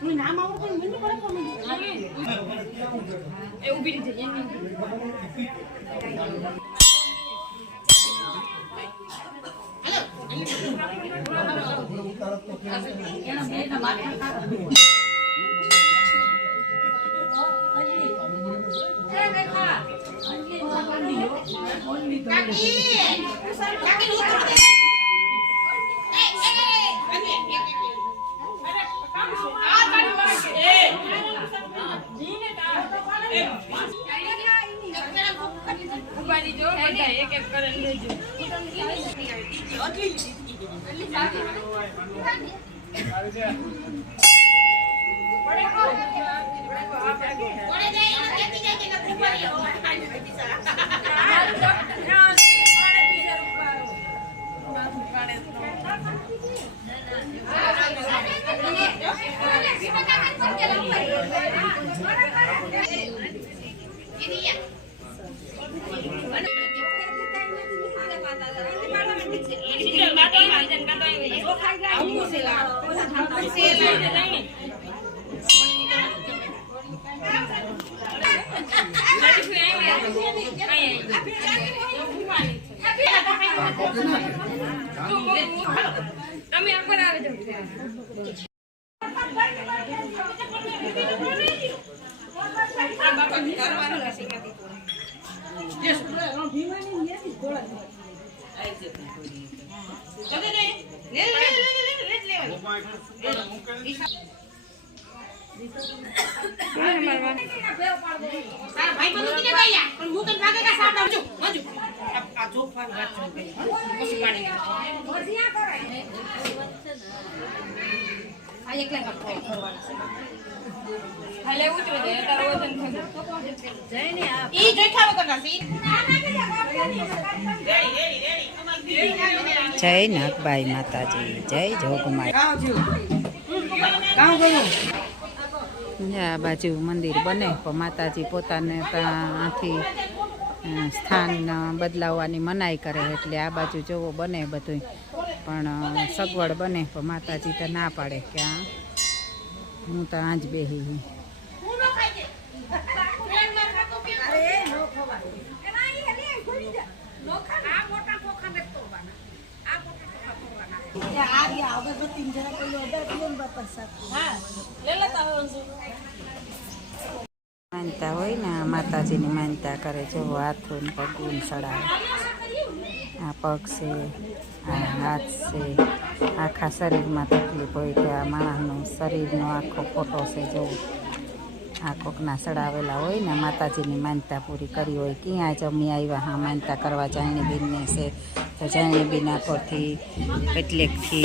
એક એક કરીને લેજો તમે અકબર આવે જાઓ ભાઈ બધું કીને પણ હું એક ભાગે કા સાડા હજુ હજુ આ આવે છો કઈ ને પાણી આ એકલા કા કરવાના ખાલી એવું જ રહે તારો જય નાગબાઈ માતાજી, જય જોગમાઈ. આ બાજુ મંદિર બને, પણ માતાજી પોતાને ત્યાંથી સ્થાન બદલાવવાની મનાઈ કરે, એટલે આ બાજુ જોવો બને બધું પણ સગવડ બને, પણ માતાજી તો ના પાડે કે આ હું તો આજ બેહી છું. માનતા હોય ને આ માતાજીની માનતા કરે જો હાથું ને પગું ને સડાવે આ પગ છે આ હાથ છે આખા શરીરમાં તકલીફ હોય તો આ માણસનું શરીરનો આખો ફોટો છે જોવો. આ કોકના સડાવેલા હોય ને માતાજીની માનતા પૂરી કરી હોય, ક્યાં જમી આવ્યા, હા, માનતા કરવા જાણીબીનને છે. તો જાણીબીના પરથી કેટલેકથી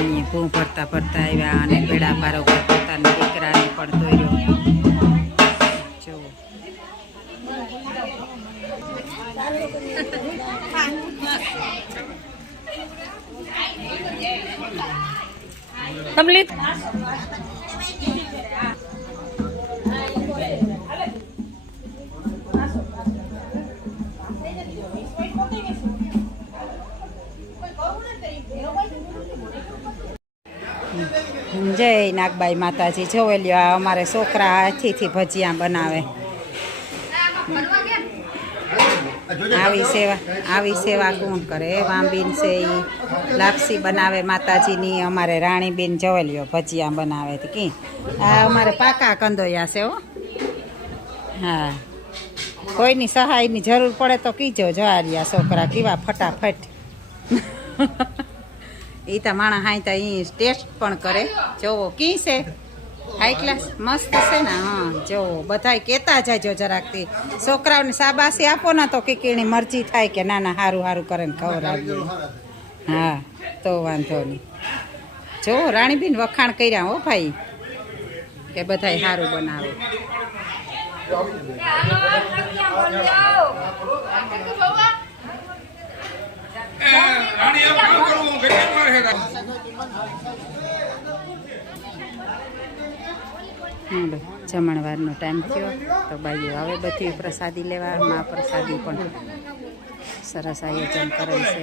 એને ભૂ ભરતા ભરતા આવ્યા અને પેડા પારો પોતાના દીકરાને પણ દોર્યો. જોવો તમલીત. જય નાગબાઈ માતાજી. જોવે લ્યો આ અમારે છોકરા હાથીથી ભજીયા બનાવે. આવી સેવા આવી સેવા કોણ કરે? વાંબીન છે એ લાપસી બનાવે માતાજીની. અમારે રાણીબેન જોવે લ્યો ભજીયા બનાવે તો કી. આ અમારે પાકા કંદોયા છે હો. હા. કોઈની સહાયની જરૂર પડે તો કીજો જવારિયા છોકરા. કેવા ફટાફટ. એ તો માણા હાઈ તો અહીં ટેસ્ટ પણ કરે. જોવો, કી છે? હાઈ ક્લાસ મસ્ત છે ને, હા, જોવો. બધાય કહેતા જાયજો જરાકથી છોકરાઓને શાબાશી આપો ને તો કીકીની મરજી થાય કે ના ના સારું સારું કરે ને ખવડાવીએ. હા, તો વાંધો નહીં. જો રાણીબીન વખાણ કર્યા હો ભાઈ, કે બધાય સારું બનાવે. રાણી જમણવારનો ટાઈમ થયો. તો બાજુ હવે બધી પ્રસાદી લેવા, મા પ્રસાદી પણ સરસ આયોજન કરે છે.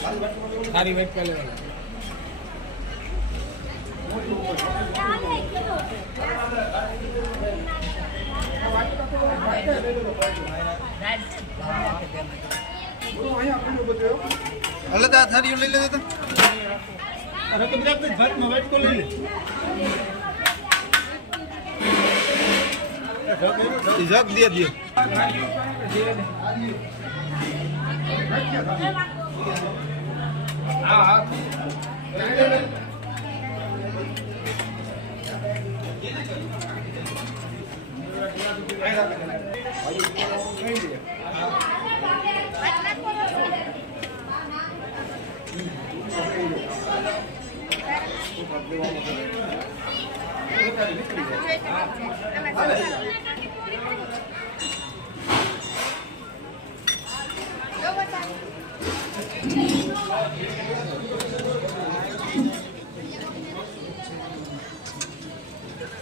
સારી વાટકા લેવાની. અલે તો થાળીઓ લઈ લેજો તો. અરે તો બધા માં વેટ કો લઈ લે જગ દે દે.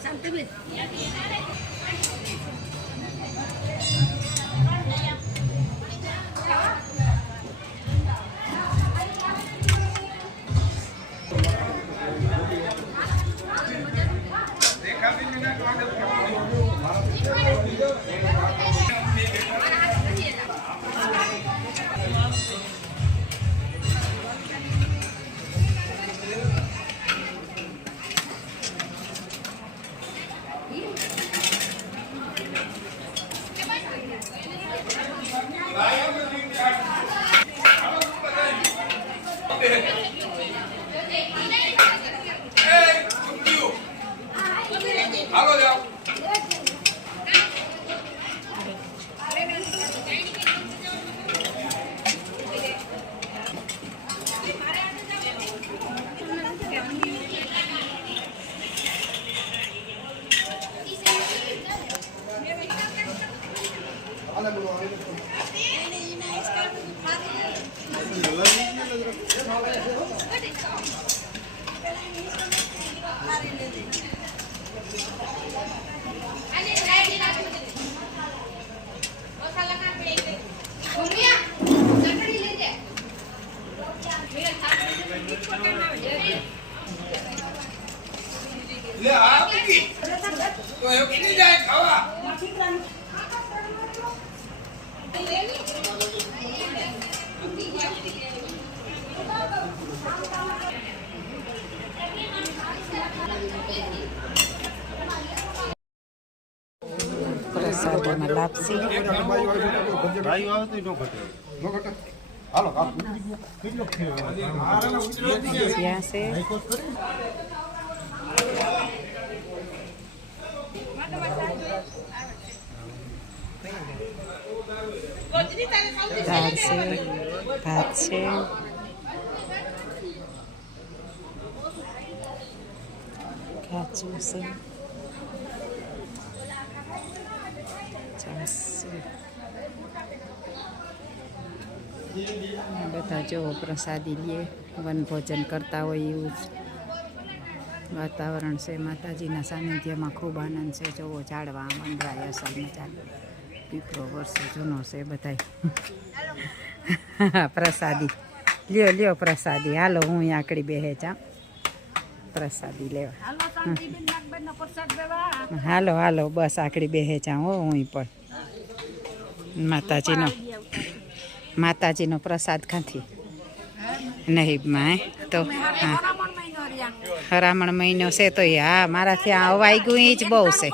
Santabit. હાલો તો એ ઉડી જાય ખાવા. પ્રસાદમાં લાપસી. હાલો જ્યાં છે. દાળ છે ભાત છે કાચું છે છાશ છે આ બધા જો પ્રસાદી લે વનભોજન કરતા હોય એવું જ વાતાવરણ છે માતાજીના સાનિધ્યમાં ખૂબ આનંદ છે. જોવો ઝાડવા મંડરાય અસલ મજા પીપળો વર્ષો જૂનો છે બધાય. પ્રસાદી. લ્યો લ્યો પ્રસાદી. હાલો હું આકડી બેહે ચા પ્રસાદી લેવા. હાલો હાલો બસ આકડી બેહે ચા હો હું પણ. માતાજીનો. માતાજીનો પ્રસાદ ક્યાંથી નહીં માય તો હા. હરામણ મહિનો છે તો હા મારાથી આ અવાઈ ગયું એ જ બહુ છે.